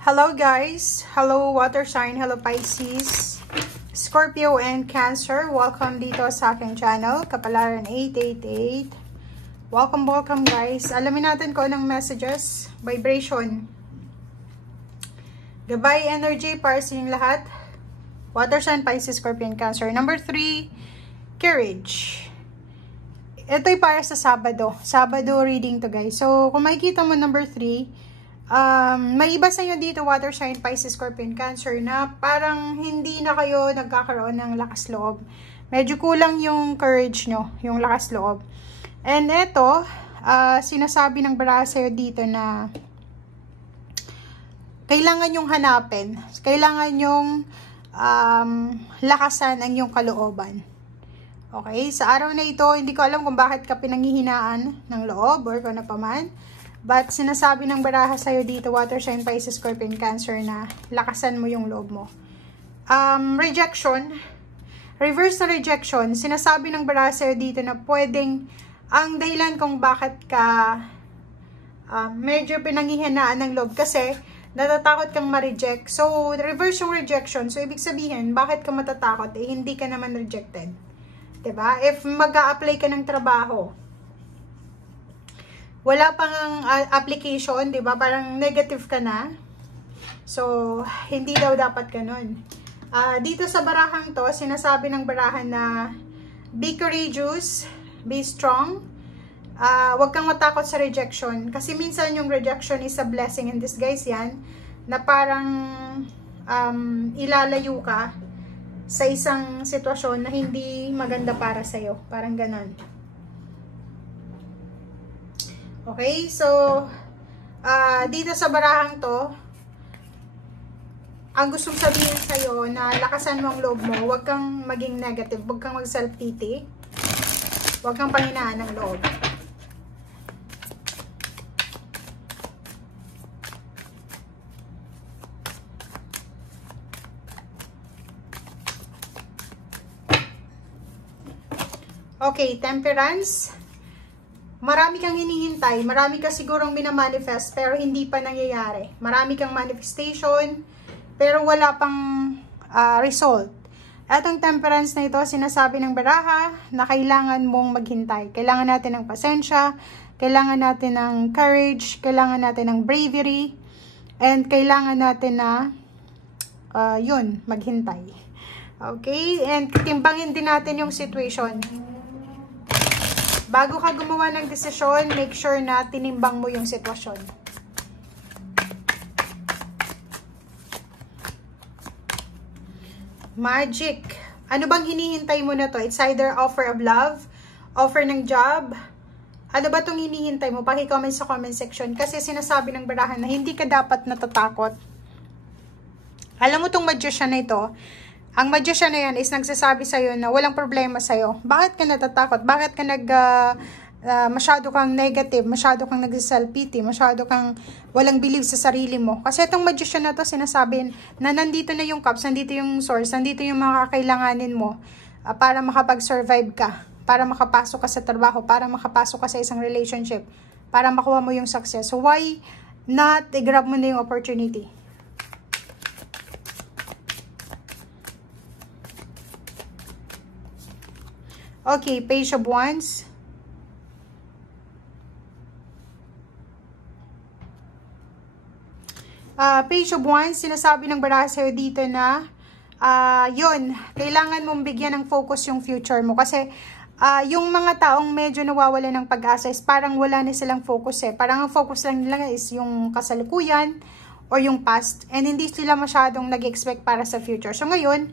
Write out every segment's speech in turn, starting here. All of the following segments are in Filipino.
Hello guys, hello water sign, hello Pisces, Scorpio and Cancer. Welcome dito sa aking channel, Kapalaran 888. Welcome guys. Alamin natin kung anong messages, vibration, gabay energy para sa inyong lahat. Water sign, Pisces, Scorpio and Cancer. Number 3, courage. Ito'y para sa Sabado reading to guys. So kung makikita mo number 3, may iba sa inyo dito, water sign, Pisces, Scorpio, and Cancer, na parang hindi na kayo nagkakaroon ng lakas loob. Medyo kulang yung courage nyo, yung lakas loob. And ito, sinasabi ng baraha sa'yo dito na kailangan yung hanapin. Kailangan yung lakasan ang yung kalooban. Okay? Sa araw na ito, hindi ko alam kung bakit ka pinanghihinaan ng loob or kung ano pa man. But sinasabi ng baraha sa'yo dito, water sign, Pisces, Scorpio, and Cancer, na lakasan mo yung loob mo. Rejection. Reverse na rejection. Sinasabi ng baraha sa'yo dito na pwedeng, ang dahilan kung bakit ka medyo pinanghihinaan ng loob kasi natatakot kang ma-reject. So, reverse yung rejection. So, ibig sabihin, bakit ka matatakot? Eh, hindi ka naman rejected. Diba? If mag-a-apply ka ng trabaho, wala pang application, di ba? Parang negative ka na. So, hindi daw dapat ganun. Dito sa barahang to, sinasabi ng barahan na be courageous, be strong. Huwag kang matakot sa rejection. Kasi minsan yung rejection is a blessing in disguise yan. Na parang ilalayo ka sa isang sitwasyon na hindi maganda para sa'yo. Parang ganun. Okay, so, dito sa barahang to, ang gustong sabihin sa'yo na lakasan mo ang loob mo, huwag kang maging negative, huwag kang mag-self-pity, huwag kang panghinaan ng loob. Okay, temperance. Marami kang hinihintay, marami ka sigurong minamanifest pero hindi pa nangyayari. Marami kang manifestation pero wala pang result. Etong temperance na ito, sinasabi ng baraha na kailangan mong maghintay. Kailangan natin ng pasensya, kailangan natin ng courage, kailangan natin ng bravery, and kailangan natin na maghintay. Okay? And timbangin din natin yung situation. Bago ka gumawa ng desisyon, make sure na tinimbang mo yung sitwasyon. Magic. Ano bang hinihintay mo na to? It's either offer of love, offer ng job. Ano ba itong hinihintay mo? Paki-comment sa comment section. Kasi sinasabi ng barahan na hindi ka dapat natatakot. Alam mo itong magician na ito, ang magician na yan is nagsasabi sa'yo na walang problema sa'yo. Bakit ka natatakot? Bakit ka masyado kang negative, masyado kang nag-self-pity, masyado kang walang believe sa sarili mo? Kasi itong magician na to, sinasabi na nandito na yung cups, nandito yung source, nandito yung mga kakailanganin mo para makapag-survive ka, para makapasok ka sa trabaho, para makapasok ka sa isang relationship, para makuha mo yung success. So why not i-grab mo na yung opportunity? Okay, Page of Wands. Page of Wands, sinasabi ng baraha sa'yo dito na kailangan mong bigyan ng focus yung future mo. Kasi yung mga taong medyo nawawala ng pag-asa is parang wala na silang focus eh. Parang ang focus lang nila is yung kasalukuyan or yung past. And hindi sila masyadong nag-expect para sa future. So ngayon,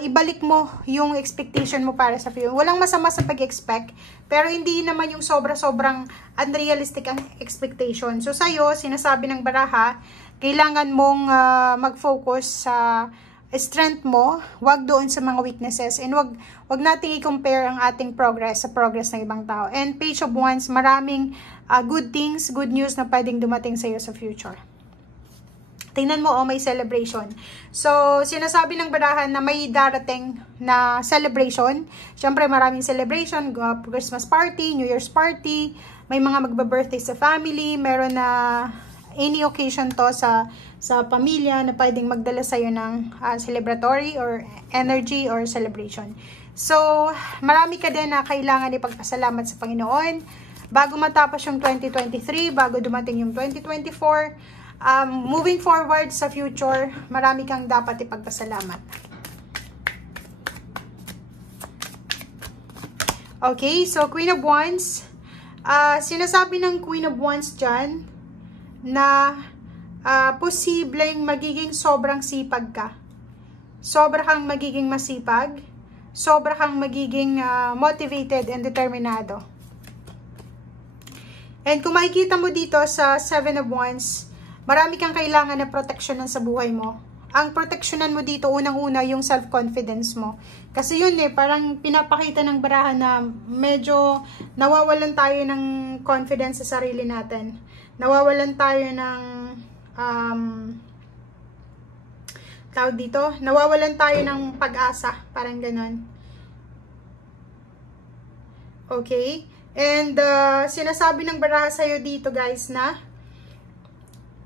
ibalik mo yung expectation mo para sa future. Walang masama sa pag-expect, pero hindi naman yung sobra-sobrang unrealistic ang expectation. So sa'yo, sinasabi ng baraha, kailangan mong mag-focus sa strength mo, wag doon sa mga weaknesses, and wag nating i-compare ang ating progress sa progress ng ibang tao. And Page of Wands, maraming good things, good news na pwedeng dumating sa'yo sa future. Tingnan mo, may celebration. So, sinasabi ng barahan na may darating na celebration. Siyempre, maraming celebration. Christmas party, New Year's party. May mga magba-birthday sa family. Meron na any occasion to sa pamilya na pwedeng magdala sa'yo ng celebratory or energy or celebration. So, marami ka din na kailangan ipagpasalamat sa Panginoon bago matapos yung 2023, bago dumating yung 2024. Moving forward sa future, marami kang dapat ipagpasalamat. Okay, so Queen of Wands. Sinasabi ng Queen of Wands dyan na posibleng magiging sobrang sipag ka. Sobra kang magiging masipag. Sobra kang magiging motivated and determinado. And kung makikita mo dito sa Seven of Wands, marami kang kailangan na proteksyonan sa buhay mo. Ang proteksyonan mo dito, unang-una, yung self-confidence mo. Kasi yun parang pinapakita ng barahan na medyo nawawalan tayo ng confidence sa sarili natin. Nawawalan tayo ng, tawag dito, nawawalan tayo ng pag-asa. Parang ganon. Okay? And sinasabi ng baraha sa'yo dito guys na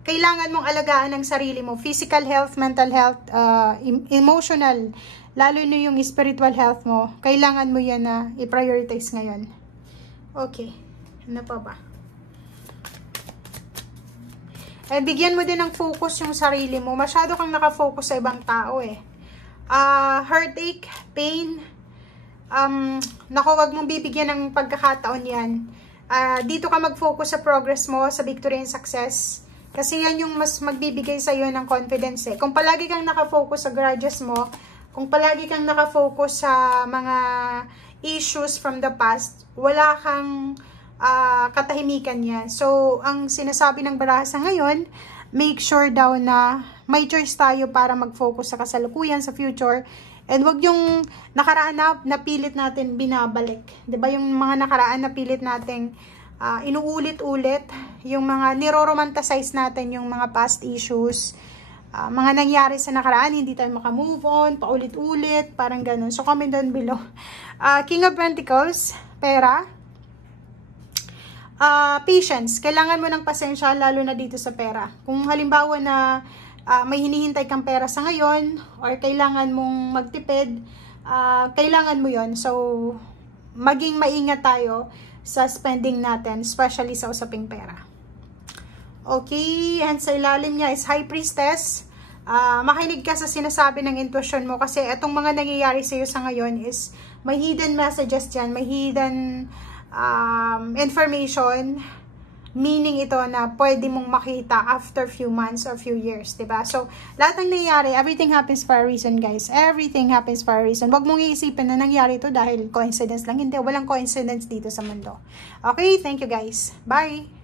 kailangan mong alagaan ang sarili mo. Physical health, mental health, emotional, lalo na yung spiritual health mo. Kailangan mo yan na i-prioritize ngayon. Okay. Ano pa ba? Bigyan mo din ng focus yung sarili mo. Masyado kang nakafocus sa ibang tao heartache, pain, naku, wag mong bibigyan ng pagkakataon yan. Dito ka mag-focus sa progress mo, sa victory and success. Kasi yan yung mas magbibigay sa iyo ng confidence Kung palagi kang nakafocus sa grudges mo, kung palagi kang nakafocus sa mga issues from the past, wala kang katahimikan yan. So, ang sinasabi ng baraha sa ngayon, make sure daw na may choice tayo para mag-focus sa kasalukuyan, sa future. And wag yung nakaraan na pilit natin binabalik. 'Di ba yung mga nakaraan na pilit nating inuulit-ulit, yung mga niro-romanticize natin yung mga past issues, mga nangyari sa nakaraan, hindi tayo makamove on, paulit-ulit, parang ganun. So, comment down below. King of Pentacles, pera. Patience. Kailangan mo ng pasensya, lalo na dito sa pera. Kung halimbawa na may hinihintay kang pera sa ngayon, or kailangan mong magtipid, kailangan mo yon. So, maging maingat tayo sa spending natin, especially sa usaping pera. Okay, and sa ilalim niya is High Priestess. Makinig ka sa sinasabi ng intuition mo kasi itong mga nangyayari sa iyo sa ngayon is may hidden messages dyan, may hidden information, meaning ito na pwede mong makita after few months or few years, diba? So, lahat ng nangyayari, everything happens for a reason, guys. Everything happens for a reason. Huwag mong iisipin na nangyari ito dahil coincidence lang. Hindi, walang coincidence dito sa mundo. Okay, thank you guys. Bye!